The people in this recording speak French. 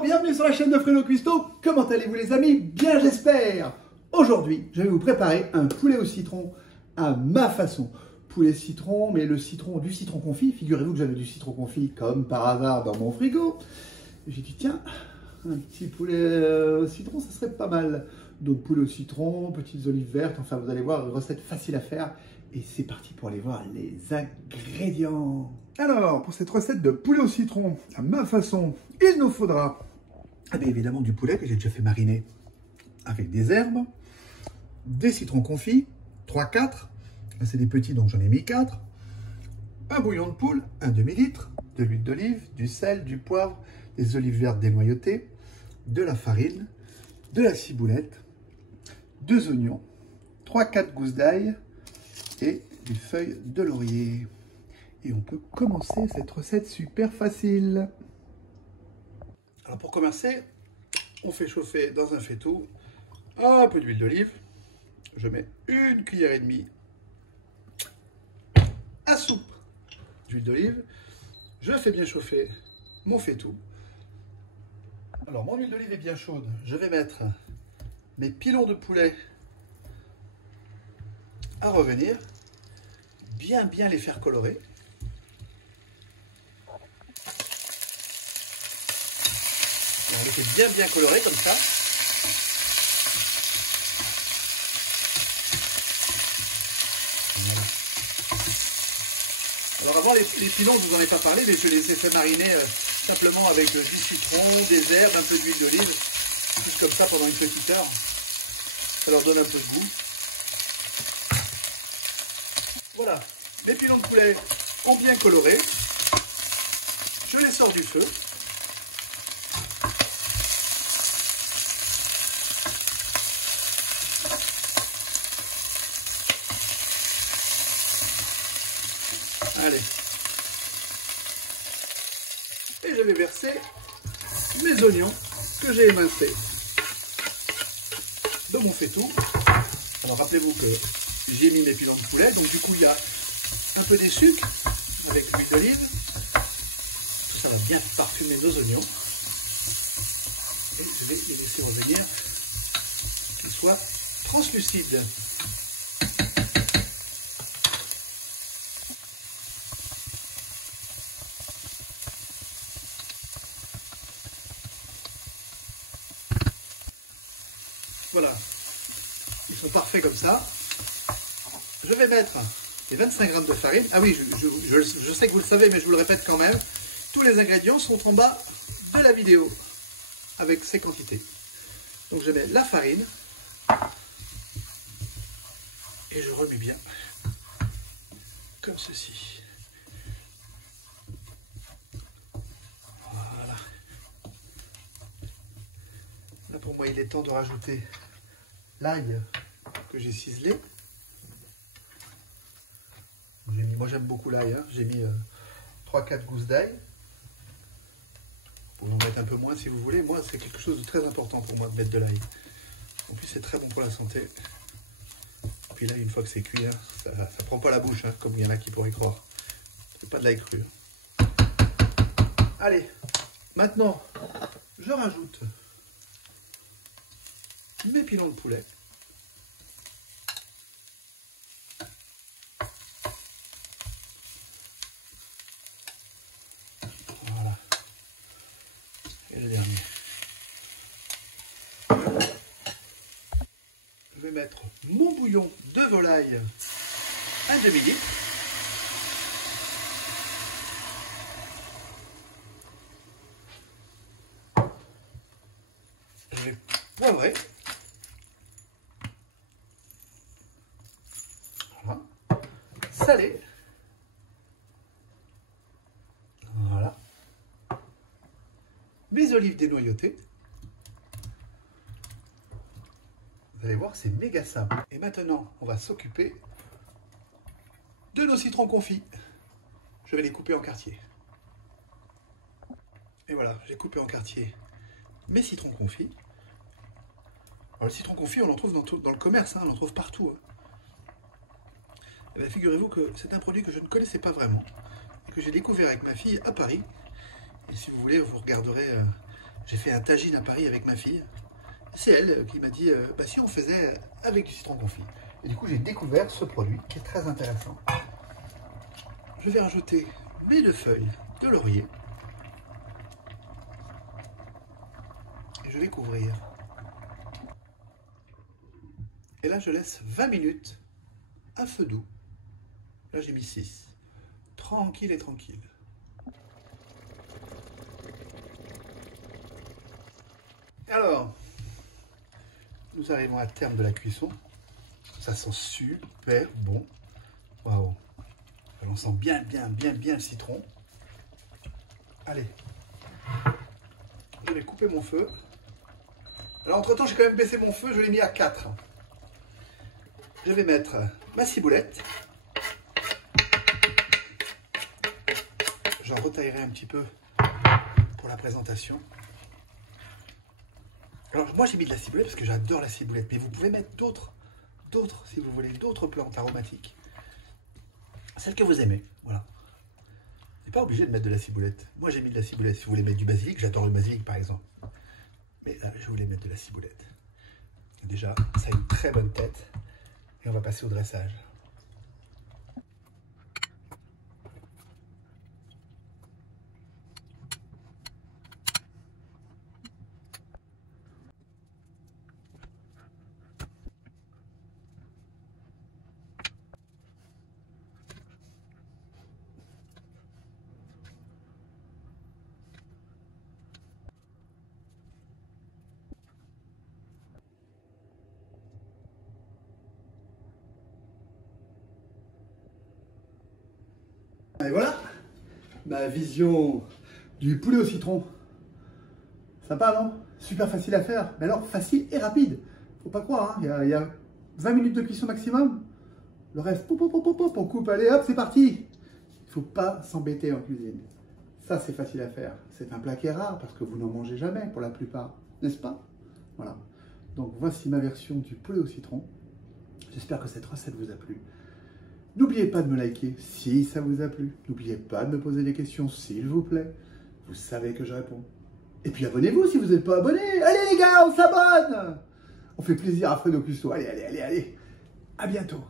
Alors, bienvenue sur la chaîne de Fredo Cuisto. Comment allez-vous les amis? Bien j'espère. Aujourd'hui, je vais vous préparer un poulet au citron à ma façon. Poulet citron, mais du citron confit. Figurez-vous que j'avais du citron confit comme par hasard dans mon frigo. J'ai dit tiens, un petit poulet au citron, ça serait pas mal. Donc poulet au citron, petites olives vertes, enfin vous allez voir, une recette facile à faire. Et c'est parti pour aller voir les ingrédients. Alors, pour cette recette de poulet au citron, à ma façon, il nous faudra évidemment du poulet que j'ai déjà fait mariner avec des herbes, des citrons confits, 3-4, là c'est des petits donc j'en ai mis 4, un bouillon de poule, un demi-litre, de l'huile d'olive, du sel, du poivre, des olives vertes dénoyautées, de la farine, de la ciboulette, 2 oignons, 3-4 gousses d'ail et des feuilles de laurier. Et on peut commencer cette recette super facile. Alors pour commencer, on fait chauffer dans un faitout un peu d'huile d'olive. Je mets 1 cuillère et demie à soupe d'huile d'olive. Je fais bien chauffer mon faitout. Alors mon huile d'olive est bien chaude. Je vais mettre mes pilons de poulet à revenir. Bien les faire colorer. On les fait bien colorés comme ça. Voilà. Alors avant les pilons, je ne vous en ai pas parlé, mais je les ai fait mariner simplement avec du citron, des herbes, un peu d'huile d'olive, juste comme ça pendant une petite heure. Ça leur donne un peu de goût. Voilà, mes pilons de poulet ont bien coloré. Je les sors du feu. Allez. Et je vais verser mes oignons que j'ai émincés dans mon faitout. Alors rappelez-vous que j'ai mis mes pilons de poulet, donc du coup il y a un peu des sucres avec l'huile d'olive. Tout ça va bien parfumer nos oignons. Et je vais les laisser revenir, qu'ils soient translucides. Voilà, ils sont parfaits comme ça. Je vais mettre les 25 g de farine. Ah oui, je sais que vous le savez, mais je vous le répète quand même. Tous les ingrédients sont en bas de la vidéo avec ces quantités. Donc je mets la farine et je remue bien comme ceci. Voilà. Là pour moi il est temps de rajouter l'ail que j'ai ciselé. Moi j'aime beaucoup l'ail, hein. J'ai mis 3-4 gousses d'ail. Vous pouvez en mettre un peu moins si vous voulez. Moi c'est quelque chose de très important pour moi de mettre de l'ail. En plus c'est très bon pour la santé. Puis là une fois que c'est cuit, hein, ça prend pas la bouche, hein, comme il y en a qui pourraient croire. C'est pas de l'ail cru. Allez, maintenant je rajoute mes pilons de poulet. Voilà. Et le dernier. Je vais mettre mon bouillon de volaille, un demi-litre. Je vais poivrer. Voilà. Salé. Voilà. Mes olives dénoyautées. Vous allez voir, c'est méga simple. Et maintenant, on va s'occuper de nos citrons confits. Je vais les couper en quartiers. Et voilà, j'ai coupé en quartiers mes citrons confits. Alors le citron confit, on en trouve dans le commerce, hein, on en trouve partout. Et bien, figurez-vous que c'est un produit que je ne connaissais pas vraiment, et que j'ai découvert avec ma fille à Paris. Et si vous voulez, vous regarderez J'ai fait un tagine à Paris avec ma fille. C'est elle qui m'a dit, bah, si on faisait avec du citron confit. Et du coup, j'ai découvert ce produit qui est très intéressant. Je vais rajouter mes 2 feuilles de laurier. Et je vais couvrir. Et là, je laisse 20 minutes à feu doux. Là, j'ai mis 6. Tranquille et tranquille. Alors, nous arrivons à terme de la cuisson. Ça sent super bon. Waouh. On sent bien le citron. Allez. Je vais couper mon feu. Alors, entre-temps, j'ai quand même baissé mon feu. Je l'ai mis à 4. Je vais mettre ma ciboulette. J'en retaillerai un petit peu pour la présentation. Alors moi j'ai mis de la ciboulette parce que j'adore la ciboulette, mais vous pouvez mettre d'autres si vous voulez, d'autres plantes aromatiques. Celle que vous aimez, voilà. Vous n'êtes pas obligé de mettre de la ciboulette. Moi j'ai mis de la ciboulette. Si vous voulez mettre du basilic, j'adore le basilic par exemple. Mais là je voulais mettre de la ciboulette. Déjà, ça a une très bonne tête. Et on va passer au dressage. Et voilà, ma vision du poulet au citron. Sympa, non? Super facile à faire, mais alors facile et rapide. Faut pas croire, hein. Il y a 20 minutes de cuisson maximum. Le reste, pop, pop, pop, pop, on coupe, allez hop, c'est parti. Il faut pas s'embêter en cuisine. Ça, c'est facile à faire. C'est un plat qui est rare parce que vous n'en mangez jamais pour la plupart, n'est-ce pas? Voilà. Donc voici ma version du poulet au citron. J'espère que cette recette vous a plu. N'oubliez pas de me liker si ça vous a plu. N'oubliez pas de me poser des questions s'il vous plaît. Vous savez que je réponds. Et puis abonnez-vous si vous n'êtes pas abonné. Allez les gars, on s'abonne. On fait plaisir à Fredo Custo. Allez, allez, allez, allez. À bientôt.